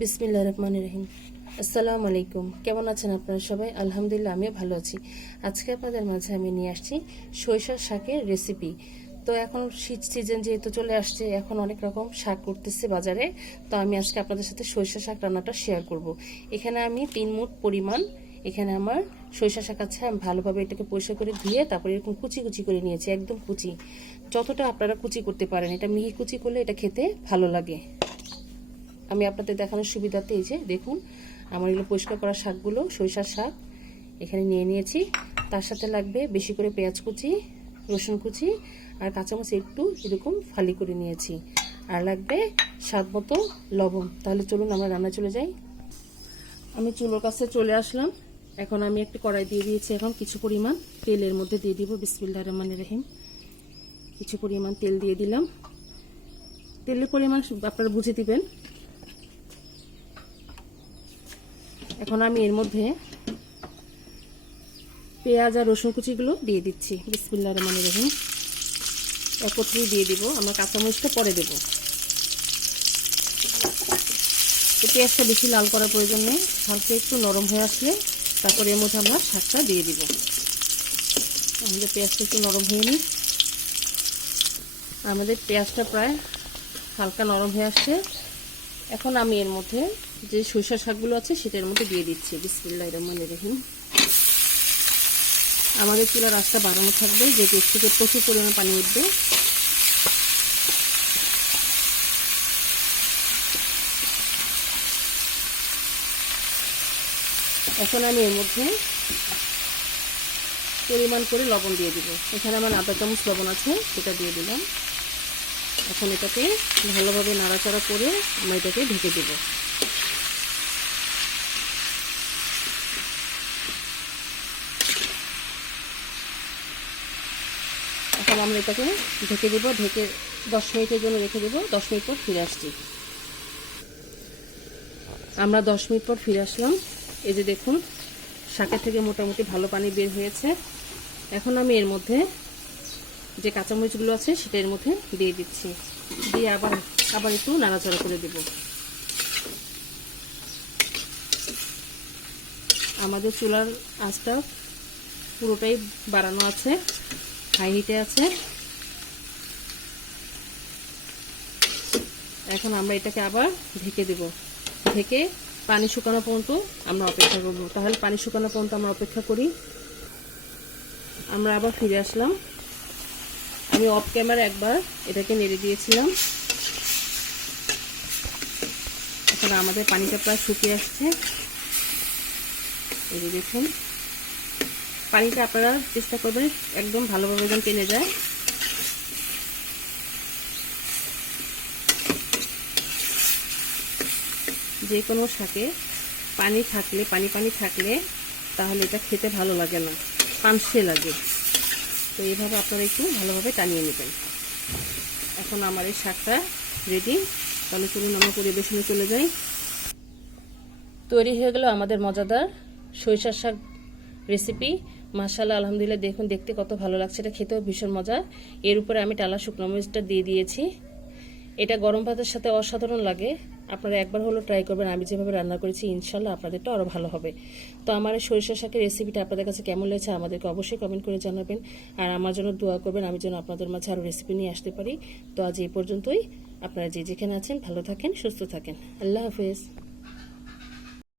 বিসমিল্লাহির রহমানির রহিম। আসসালামু আলাইকুম। কেমন আছেন আপনারা সবাই? আলহামদুলিল্লাহ, আমিও ভালো আছি। আজকে আপনাদের মাঝে আমি নিয়ে আসছি সরিষার শাকের রেসিপি। তো এখন শীত সিজন যেহেতু চলে আসছে, এখন অনেক রকম শাক করতেছে বাজারে। তো আমি আজকে আপনাদের সাথে সরিষা শাক রান্নাটা শেয়ার করব। এখানে আমি 3 মুঠ পরিমাণ এখানে আমার সরিষা শাক আছে। আমি ভালোভাবে এটাকে পরিষ্কার করে ধুয়ে তারপরে এরকম কুচি কুচি করে নিয়েছি, একদম কুচি, যতটা আপনারা কুচি করতে পারেন। এটা মিহি কুচি করলে এটা খেতে ভালো লাগে। আমি আপনাদের দেখানোর সুবিধাতে এই যে দেখুন, আমার এগুলো পরিষ্কার করা শাকগুলো সরিষার শাক এখানে নিয়ে নিয়েছি। তার সাথে লাগবে বেশি করে পেঁয়াজ কুচি, রসুন কুচি আর কাঁচামরিচ একটু এরকম ফালি করে নিয়েছি। আর লাগবে স্বাদ মতো লবণ। তাহলে চলুন আমরা রান্না চলে যাই। আমি চুলোর কাছে চলে আসলাম। এখন আমি একটি কড়াই দিয়ে দিয়েছি। এখন কিছু পরিমাণ তেলের মধ্যে দিয়ে দিব। বিসমিল্লাহির রহমানির রহিম। কিছু পরিমাণ তেল দিয়ে দিলাম। তেলের পরিমাণ আপনারা বুঝে দিবেন। এখন আমি এর মধ্যে পেঁয়াজ আর রসুন কুচিগুলো দিয়ে দিচ্ছি। বিসমিল্লাহির রহমানির রহিম। একত্রেই দিয়ে দিব। আমরা কাঁচামরিচটা পরে দেব। এই পেঁয়াজটা বেশি লাল করার প্রয়োজন নেই, হালকা একটু নরম হয়ে আসলে তারপরে এর মধ্যে আমরা শাকটা দিয়ে দিব। আমাদের পেঁয়াজটা একটু নরম হয়ে নিই। আমাদের পেঁয়াজটা প্রায় হালকা নরম হয়ে আসছে। এখন আমি এর মধ্যে যে সরিষার শাকগুলো আছে সেটার মধ্যে দিয়ে দিচ্ছি। বিসমিল্লাহির রহমানির রহিম। আমাদের চুলার আঁচটা বাড়ানো থাকবে, যেহেতু এর থেকে প্রচুর পরিমাণে পানি উঠবে। এখন আমি এর মধ্যে পরিমাণ করে লবণ দিয়ে দিব। এখানে আমার আধা চামচ লবণ আছে, সেটা দিয়ে দিলাম। এখন এটাকে ভালোভাবে নাড়াচাড়া করে আমরা এটাকে ঢেকে দেব। এখন আমরা এটাকে ঢেকে দেব। ঢেকে 10 মিনিটের জন্য রেখে দেব। 10 মিনিট পর ফিরে আসছি। আমরা 10 মিনিট পর ফিরে আসলাম। এই যে দেখুন, শাকের থেকে মোটামুটি ভালো পানি বের হয়েছে। এখন আমি এর মধ্যে যে কাঁচামরিচগুলো আছে সেটা এর মধ্যে দিয়ে দিচ্ছি। দিয়ে আবার একটু নাড়াচাড়া করে দেব। আমাদের চুলার আঁচটা পুরোটাই বাড়ানো আছে, হাই হিটে আছে। এখন আমরা এটাকে আবার ঢেকে দেব। ঢেকে পানি শুকানো পর্যন্ত আমরা অপেক্ষা করব। তাহলে পানি শুকানো পর্যন্ত আমরা অপেক্ষা করি। আমরা আবার ফিরে আসলাম। আমি অফ ক্যামেরা একবার এটাকে নেড়ে দিয়েছিলাম। এখন আমাদের পানিটা প্রায় শুকিয়ে আসছে। এই যে দেখুন, পানিটা আপনারা চেষ্টা করবেন একদম ভালোভাবে যেন টেনে যায়। যে কোনো শাকে পানি থাকলে পানি থাকলে তাহলে এটা খেতে ভালো লাগে না, পানসে লাগে। তো এইভাবে আপনারা একটু ভালোভাবে টানিয়ে নেবেন। এখন আমার এই শাকটা রেডি। তাহলে চলুন আমরা পরিবেশনে চলে যাই। তৈরি হয়ে গেল আমাদের মজাদার সরিষার শাক রেসিপি। মাশাআল্লাহ, আলহামদুলিল্লাহ, দেখুন দেখতে কত ভালো লাগছে। এটা খেতেও ভীষণ মজা। এর উপরে আমি টালা শুকনো মরিচটা দিয়ে দিয়েছি। এটা গরম ভাতের সাথে অসাধারণ লাগে। আপনারা একবার হলো ট্রাই করবেন। আমি যেভাবে রান্না করেছি, ইনশাল্লাহ আপনাদেরটা আরও ভালো হবে। তো আমার এই সরিষা শাকের রেসিপিটা আপনাদের কাছে কেমন লেগেছে আমাদেরকে অবশ্যই কমেন্ট করে জানাবেন। আর আমার জন্য দোয়া করবেন, আমি যেন আপনাদের মাঝে আরও রেসিপি নিয়ে আসতে পারি। তো আজ এই পর্যন্তই। আপনারা যে যেখানে আছেন ভালো থাকেন, সুস্থ থাকেন। আল্লাহ হাফেজ।